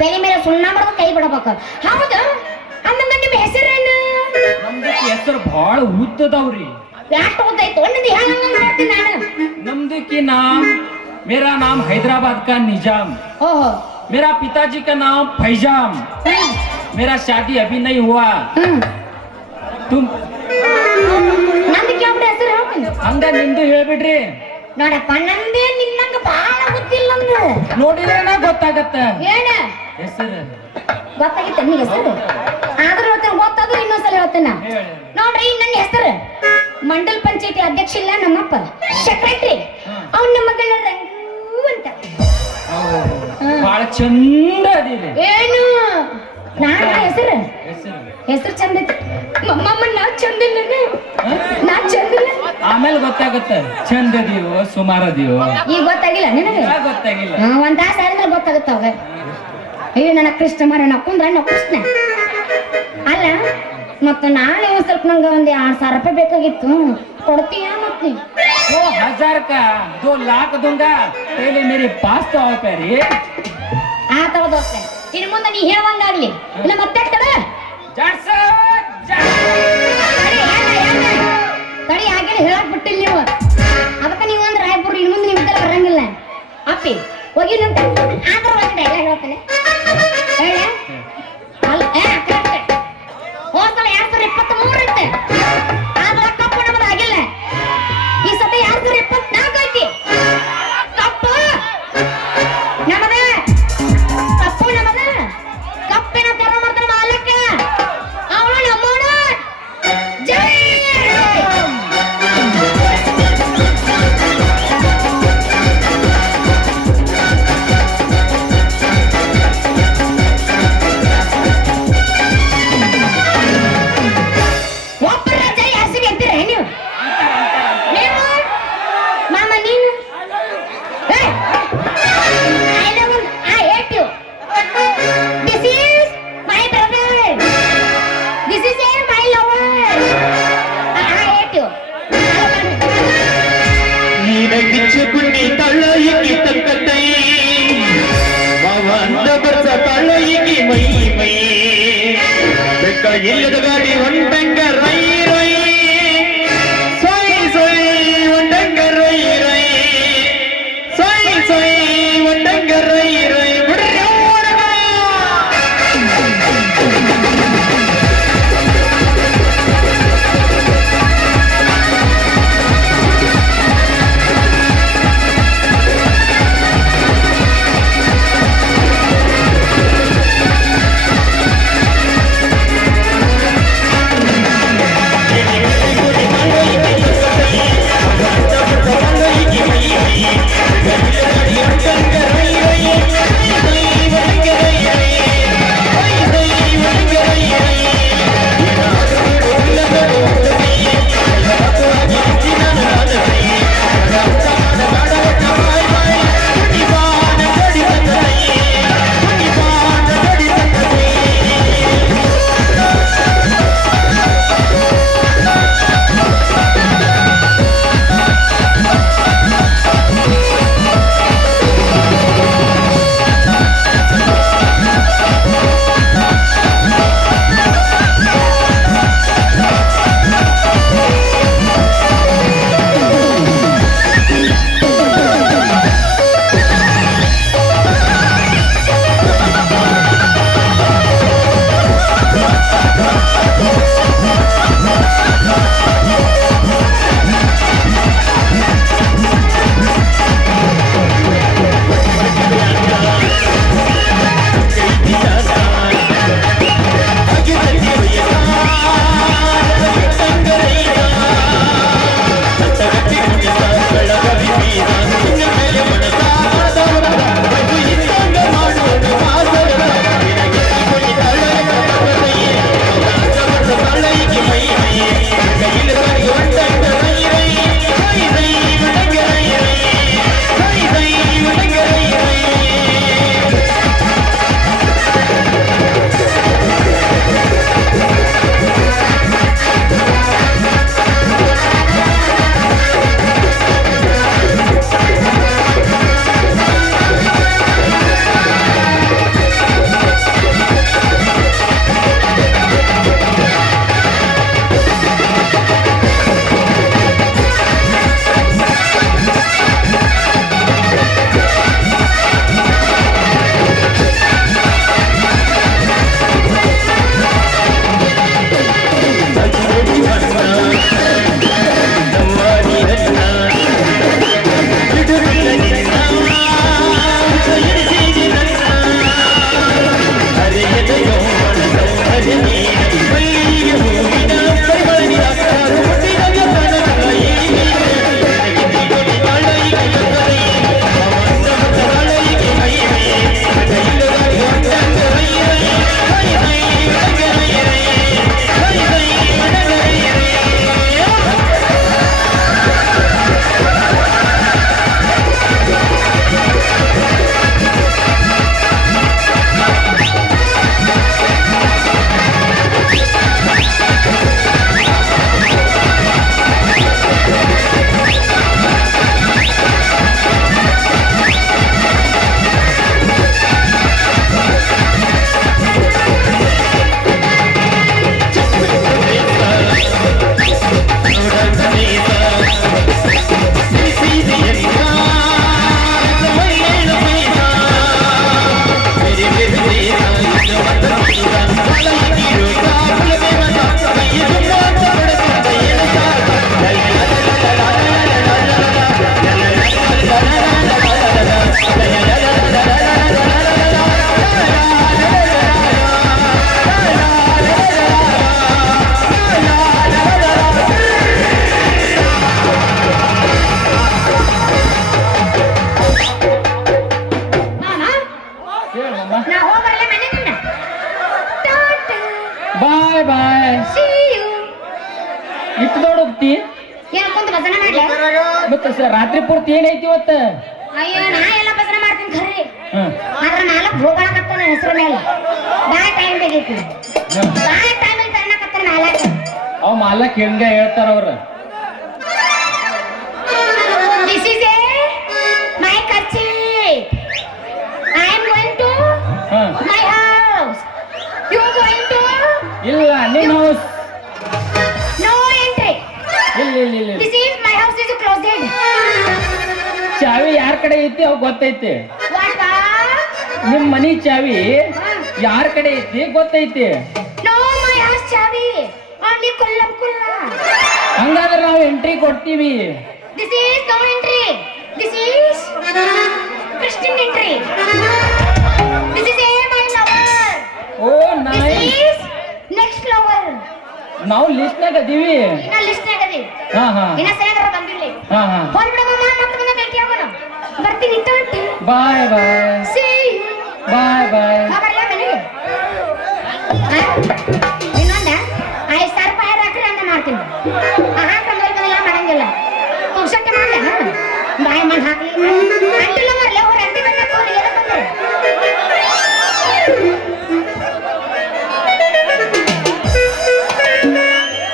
ತಲೆ ಮೇಲೆ ಸುಣ್ಣ ಮಾಡೋದು ಕೈ ಬಿಡಬೇಕು. ಹೌದು, ಅಂದಂಗ ನಿಮ್ಮ ಹೆಸರೇನು? ನಮ್ದಕ್ಕೆ ಹೆಸರು ಬಹಳ ಉದ್ದದವ್ರಿ. ಎಷ್ಟು ಗೊತ್ತಾಯ್ತು ಒಂದೊಂದು ಹೇಳಂಗ ಮಾಡ್ತೀನಿ ನಾನು. नमदे नाम मेरा नाम हैदराबाद का निजाम, ಓಹೋ, मेरा पिताजी का नाम फैजाम, मेरा शादी अभी नहीं हुआ. तुम ನಂದು ಕೇಳ್ಬಿಡ ಹೆಸರು ಹೇಳ್ತೀನಿ. ಹಂಗ ನಿಂದು ಹೇಳ್ಬಿಡ್ರಿ. ನೋಡಪ್ಪ, ನಂದೇ ನಿನ್ನಂಗ ಬಹಳ ಗೊತ್ತಿಲ್ಲ ನಮ್ದು. ನೋಡಿದ್ರೇನ ಗೊತ್ತಾಗತ್ತ ಏನ ಹೆಸರು. ಗೊತ್ತಾಗಿತ್ತ ನಿನ್ನ ಹೆಸರು? ಆದ್ರೂ ಹೇಳ್ತೇನೆ, ಗೊತ್ತಾದ್ರೂ ಇನ್ನೊಂದ್ಸಲ ಹೇಳ್ತೇನೆ. ನೋಡ್ರಿ, ನನ್ನ ಹೆಸರು ಮಂಡಲ್ ಪಂಚಾಯತಿ ಅಧ್ಯಕ್ಷ ಇಲ್ಲ ನಮ್ಮಪ್ಪ ಸೆಕ್ರೆಟರಿ. ಅವ್ನ ನಮ್ಮ ಮಗಳ ರಂಗು ಅಂತ. ಬಹಳ ಚಂದ ಅದಿರಿ. ಏನು ನಾನ ಹೆಸರು ಹೆಸರು ಹೆಸರು ಚಂದ ಐತಿ. ಮಮ್ಮ ನಾ ಚಂದ ಇಲ್ಲ, ನಾ ಚಂದ ಇಲ್ಲ. ಆಮೇಲೆ ಗೊತ್ತಾಗತ್ತ ಚಂದ ಅದೀವೋ ಸುಮಾರು ಅದೀವೋ. ಈಗ ಗೊತ್ತಾಗಿಲ್ಲ ನಿನಗೆ? ಗೊತ್ತಾಗಿಲ್ಲ. ಒಂದ್ ತಾಸ ಆದ್ಮೇಲೆ ಗೊತ್ತಾಗುತ್ತ ಅವಾಗ. ಅಯ್ಯೋ ನನ್ನ ಕೃಷ್ಣ ಮಾರ ನಕ್ಕೊಂಡ್ರ ನಕ್ಕುಸ್ನ ಅಲ್ಲ. ಮತ್ತ ನಾಳೆ ಒಂದ್ ಸ್ವಲ್ಪ ನಂಗೆ ಒಂದ್ 2,000 ರೂಪಾಯಿ ಬೇಕಾಗಿತ್ತು, ಕೊಡ್ತೀಯ? ಮತ್ತೆ 2,000 का 2 लाख दूंगा, पहले मेरे पास तो आओ प्यारी. ಆ ತಗದ ಹೋಗ್ತೇನೆ. ಇನ್ನು ಮುಂದೆ ನೀ ಹೇಳುವಂಗಾಗ್ಲಿ. ಇಲ್ಲ ಮತ್ತೆ ತಡಿ ಹಾಗೆ ಹೇಳಕ್ ಬಿಟ್ಟಿಲ್ಲ ನೀವು. ಅದಕ್ಕೆ ನೀವು ಅಂದ್ರೆ ರಾಯಪುರ ಇನ್ನು ಮುಂದೆ ನಿಮ್ದೆಲ್ಲ ಬರಂಗಿಲ್ಲ. ಅಪ್ಪಿ ಹೋಗಿ ನಿಂತ ಆದ್ರೂ ಒಂದ್ ಎಲ್ಲ ಹೇಳ್ತೇನೆ. ಹೇಳ ಅಲ್ಲ, ಹೋದ್ಸಲ 2023 ಇತ್ತೆ, ಆದ್ರ ಕಪ್ಪು ನಮ್ಮದು ಆಗಿಲ್ಲ. ಈ ಸತಿ 2024 ಐತಿ. ಕಪ್ಪು ನಮ್ಮದ, ಕಪ್ಪು ನಮ್ಮದ. ಕಪ್ಪಿನ ತರ ಮಾಡ್ತಾರ ಮಾಲಕ್ಕ, ಅವಳು ನಮ್ಮೋಣ. ಜೈ ಒಬ್ಬರ ಜೈ ಹಸಿಗೆ ಅಂತೀರ ನೀವು? ನೀವು ಮಾಮ ನೀನು I don't, I hate you. This is my brother. This is my lover. I hate you. ನೀನಗಿಚ್ಚುಕುಂಡಿ ತಳ್ಳಯಿಗಿ ತಕ್ಕತೈ ಮಾವಂದ ಬರ್ಸ ತಳ್ಳಯಿಗಿ ಮೈ ಮೈ ಬೆಕ್ಕ ಇಲ್ಲದ ಗಾಡಿ ಒಂಟಂಗ ರೈ ರೈ ಸೊಯ್ ಸೊಯ್ ಒಂಟಂಗ ರೈ ರೈ ಸೊಯ್ ಸೊಯ್ ಒಂಟಂಗ ರೈ ರೈ ಬಿಡ್ರಿ ಹುಡುಗ. ಬಾಯ್ ಬಾಯ್ See you. ಇಟ್ಟು ದೊಡ್ಡ ಹೋಗ್ತಿ ಏನ್ ಕುಂತ ಭಜನೆ ಮಾಡ್ಲಿ? ಮತ್ತೆ ಸರ್ ರಾತ್ರಿ ಪೂರ್ತಿ ಏನೈತಿ ಇವತ್ತ ಅಯ್ಯೋ ನಾ ಎಲ್ಲ ಭಜನೆ ಮಾಡ್ತೀನಿ ಖರೀ. ಹ್ಮ್ ಆದ್ರ ನಾಲ್ಕು ಹೋಗಾಕತ್ತಾನ ಹೆಸರು ಮೇಲೆ. ಬಾಯ್ ಟೈಮ್ ಬೇಕೈತಿ. ಬಾಯ್ ಟೈಮ್ ಅಲ್ಲಿ ತನ್ನಕತ್ತಾನ ನಾಲ್ಕು. ಅವ್ ಮಾಲಕ್ ಹೆಂಗ ಹೇಳ್ತಾರ ಅವ್ರ This is my kerchief. I am going to my house. You are going to ಇಲ್ಲ ನಿನ್ ಹೌಸ್ no entry. ಇಲ್ಲ ಇಲ್ಲ ಇಲ್ಲ This is my house is closed. ಚಾವಿ ಯಾರ ಕಡೆ ಐತಿ ಅವ್ ಗೊತ್ತೈತಿ What? ನಿಮ್ ಮನಿ ಚಾವಿ ಯಾರ ಕಡೆ ಐತಿ ಗೊತ್ತೈತಿ No, my house chavi. Only kullam kulla. ಹಂಗಾದ್ರೆ ನಾವು ಎಂಟ್ರಿ ಕೊಡ್ತೀವಿ This is no entry. This is Christian entry. This is my lover. O This ನಾಯಿ is next lover. ನಾವು ಲಿಸ್ಟ್ನಾಗ ಅದೀವಿ ಇನ್ನ ಲಿಸ್ಟ್ ಆಗದಿ. ಹಾ ಹಾ ಇನ್ನ ಸೇದ್ರ ಬಂದಿಲ್ಲ. ಹಾ ಹಾ ಫೋನ್ ಬಿಡಮ್ಮ ಮತ್ತೆ ಬಂದ ಭೇಟಿ ಆಗೋಣ. ಬರ್ತೀನಿ ಇಟ್ಟು. ಬಾಯ್ ಬಾಯ್ See you. ಬಾಯ್ ಬಾಯ್ ಬಾ ಬರ್ಲಾ ಮನೆಗೆ.